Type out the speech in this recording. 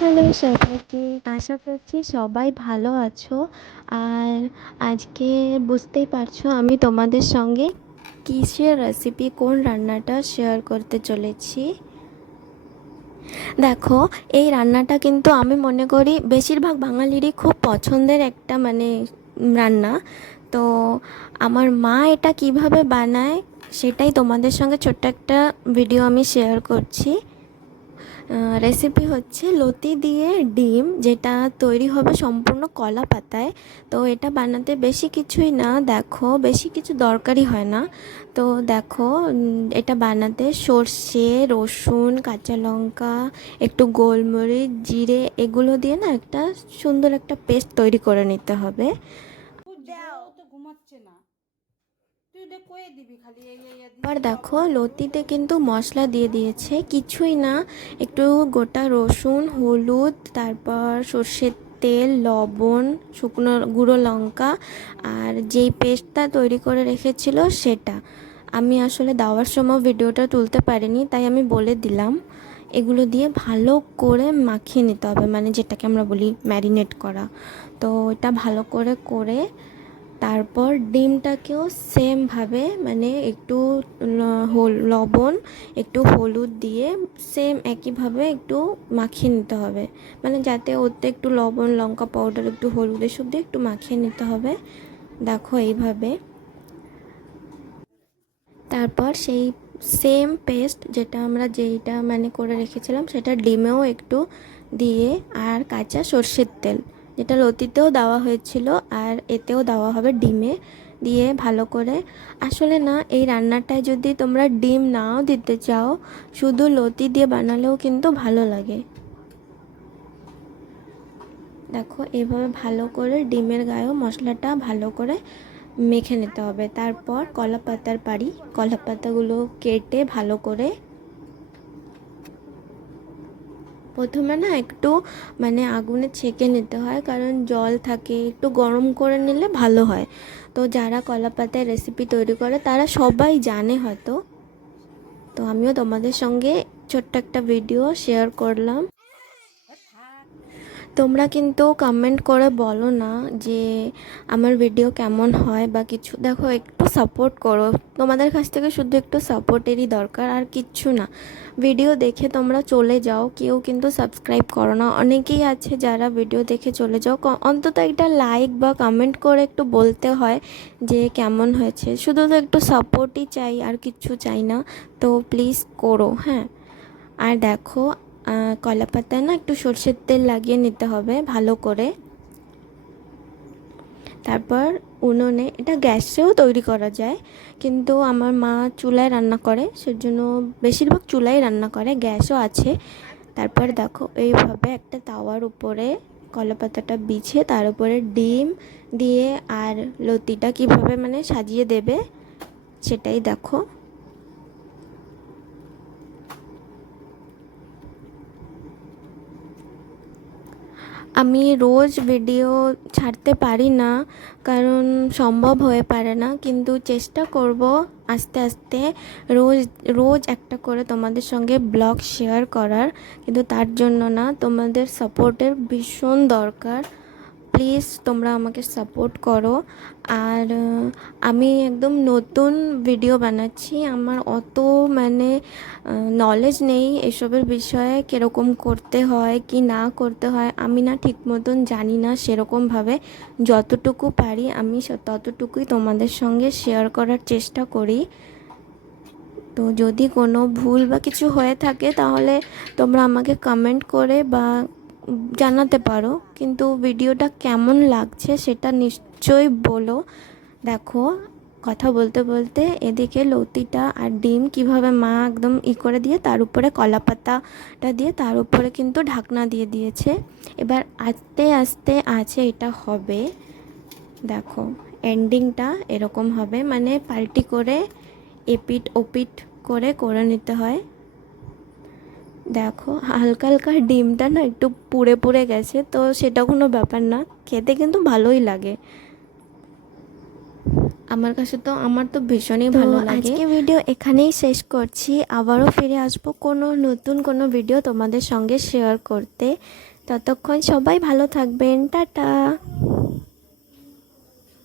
Hello সবাইকে, আশা করছি সবাই ভালো আছো। আর আজকে বুঝতেই পারছো আমি তোমাদের সঙ্গে কিসের রেসিপি, কোন রান্নাটা শেয়ার করতে চলেছি। দেখো, এই রান্নাটা কিন্তু আমি মনে করি বেশিরভাগ বাঙালিরই খুব পছন্দের একটা রান্না। তো আমার মা এটা কিভাবে বানায় সেটাই তোমাদের সঙ্গে ছোট্ট একটা ভিডিও আমি শেয়ার করছি। রেসিপি হচ্ছে লতি দিয়ে ডিম, যেটা তৈরি হবে সম্পূর্ণ কলা পাতায়। তো এটা বানাতে বেশি কিছুই না, দেখো বেশি কিছু দরকারই হয় না। তো দেখো, এটা বানাতে সর্ষে, রসুন, কাঁচা লঙ্কা, একটু গোলমরিচ, জিরে এগুলো দিয়ে না একটা সুন্দর একটা পেস্ট তৈরি করে নিতে হবে। ঘুমাচ্ছে না, তুই এটা কয়ে দিবি খালি এবার দেখো, লতিতে কিন্তু মশলা দিয়ে দিয়েছে, কিছুই না, একটু গোটা রসুন, হলুদ, তারপর সর্ষের তেল, লবণ, শুকনো গুঁড়ো লঙ্কা, আর যেই পেস্টটা তৈরি করে রেখেছিল সেটা। আমি আসলে দেওয়ার সময় ভিডিওটা তুলতে পারিনি, তাই আমি বলে দিলাম। এগুলো দিয়ে ভালো করে মাখিয়ে নিতে হবে, যেটাকে আমরা বলি ম্যারিনেট করা। তো এটা ভালো করে করে তারপর ডিমটাকেও সেমভাবে একটু লবণ, একটু হলুদ দিয়ে সেম একইভাবে একটু মাখিয়ে নিতে হবে, যাতে ওতে একটু লবণ, লঙ্কা পাউডার, একটু হলুদ এসব দিয়ে একটু মাখিয়ে নিতে হবে। দেখো এইভাবে। তারপর সেই সেম পেস্ট যেটা আমরা যেইটা করে রেখেছিলাম সেটা ডিমেও একটু দিয়ে, আর কাঁচা সর্ষের তেল যেটা লতিতেও দেওয়া হয়েছিল আর এতেও দেওয়া হবে ডিমে, দিয়ে ভালো করে। আসলে না, এই রান্নাটায় যদি তোমরা ডিম নাও দিতে চাও, শুধু লতি দিয়ে বানালেও কিন্তু ভালো লাগে। দেখো এইভাবে ভালো করে ডিমের গায়েও মশলাটা ভালো করে মেখে নিতে হবে। তারপর কলা পাতার পাড়ি, কলা পাতাগুলো কেটে ভালো করে প্রথমে না একটু আগুনে ছেঁকে নিতে হয়, কারণ জল থাকে, একটু গরম করে নিলে ভালো হয়। তো যারা কলা পাতায় রেসিপি তৈরি করে তারা সবাই জানে হয়তো। তো আমিও তোমাদের সঙ্গে ছোট্ট একটা ভিডিও শেয়ার করলাম। তোমরা কিন্তু কমেন্ট করে বলো না যে আমার ভিডিও কেমন হয় বা কিছু। দেখো, একটু সাপোর্ট করো, তোমাদের কাছ থেকে শুধু একটু সাপোর্টেরই দরকার, আর কিচ্ছু না। ভিডিও দেখে তোমরা চলে যাও, কেউ কিন্তু সাবস্ক্রাইব করো না। অনেকেই আছে যারা ভিডিও দেখে চলে যাও, অন্তত একটা লাইক বা কমেন্ট করে একটু বলতে হয় যে কেমন হয়েছে। শুধু তো একটু সাপোর্টই চাই, আর কিচ্ছু চাই না। তো প্লিজ করো, হ্যাঁ। আর দেখো, কলা পাতায় না একটু সর্ষের তেল লাগিয়ে নিতে হবে ভালো করে। তারপর উনুনে, এটা গ্যাসেও তৈরি করা যায়, কিন্তু আমার মা চুলায় রান্না করে, সেজন্য বেশিরভাগ চুলায় রান্না করে, গ্যাসও আছে। তারপর দেখো এইভাবে একটা তাওয়ার উপরে কলা পাতাটা বিছিয়ে তার উপরে ডিম দিয়ে আর লতিটা কিভাবে সাজিয়ে দেবে সেটাই দেখো। আমি রোজ ভিডিও ছাড়তে পারি না, কারণ সম্ভব হয়ে পারে না, কিন্তু চেষ্টা করব আস্তে আস্তে রোজ রোজ একটা করে তোমাদের সঙ্গে ব্লগ শেয়ার করার। কিন্তু তার জন্য না, তোমাদের সাপোর্টের ভীষণ দরকার। প্লিজ তোমরা আমাকে সাপোর্ট করো। আর আমি একদম নতুন ভিডিও বানাচ্ছি, আমার অত নলেজ নেই এসবের বিষয়ে, কীরকম করতে হয় কি না করতে হয় আমি না ঠিক মতন জানি না। সেরকমভাবে যতটুকু পারি আমি ততটুকুই তোমাদের সঙ্গে শেয়ার করার চেষ্টা করি। তো যদি কোনো ভুল বা কিছু হয়ে থাকে তাহলে তোমরা আমাকে কমেন্ট করে বা জানাতে পারো, কিন্তু ভিডিওটা কেমন লাগছে সেটা নিশ্চয়ই বলো। দেখো, কথা বলতে বলতে এদিকে লতিটা আর ডিম কিভাবে মা একদম করে দিয়ে তার উপরে কলা পাতাটা দিয়ে তার উপরে কিন্তু ঢাকনা দিয়ে দিয়েছে। এবার আস্তে আস্তে আছে এটা হবে। দেখো, এন্ডিংটা এরকম হবে, পাল্টি করে এপিট ওপিট করে করে নিতে হয়। দেখো, হালকা হালকা ডিমটা না একটু পুড়ে পুড়ে গেছে, তো সেটা কোনো ব্যাপার না, খেতে কিন্তু ভালোই লাগে। আমার তো ভীষণই ভালো লাগে। আজকে ভিডিও এখানেই শেষ করছি, আবারও ফিরে আসবো নতুন কোনো ভিডিও তোমাদের সঙ্গে শেয়ার করতে। ততক্ষণ সবাই ভালো থাকবেন, টাটা।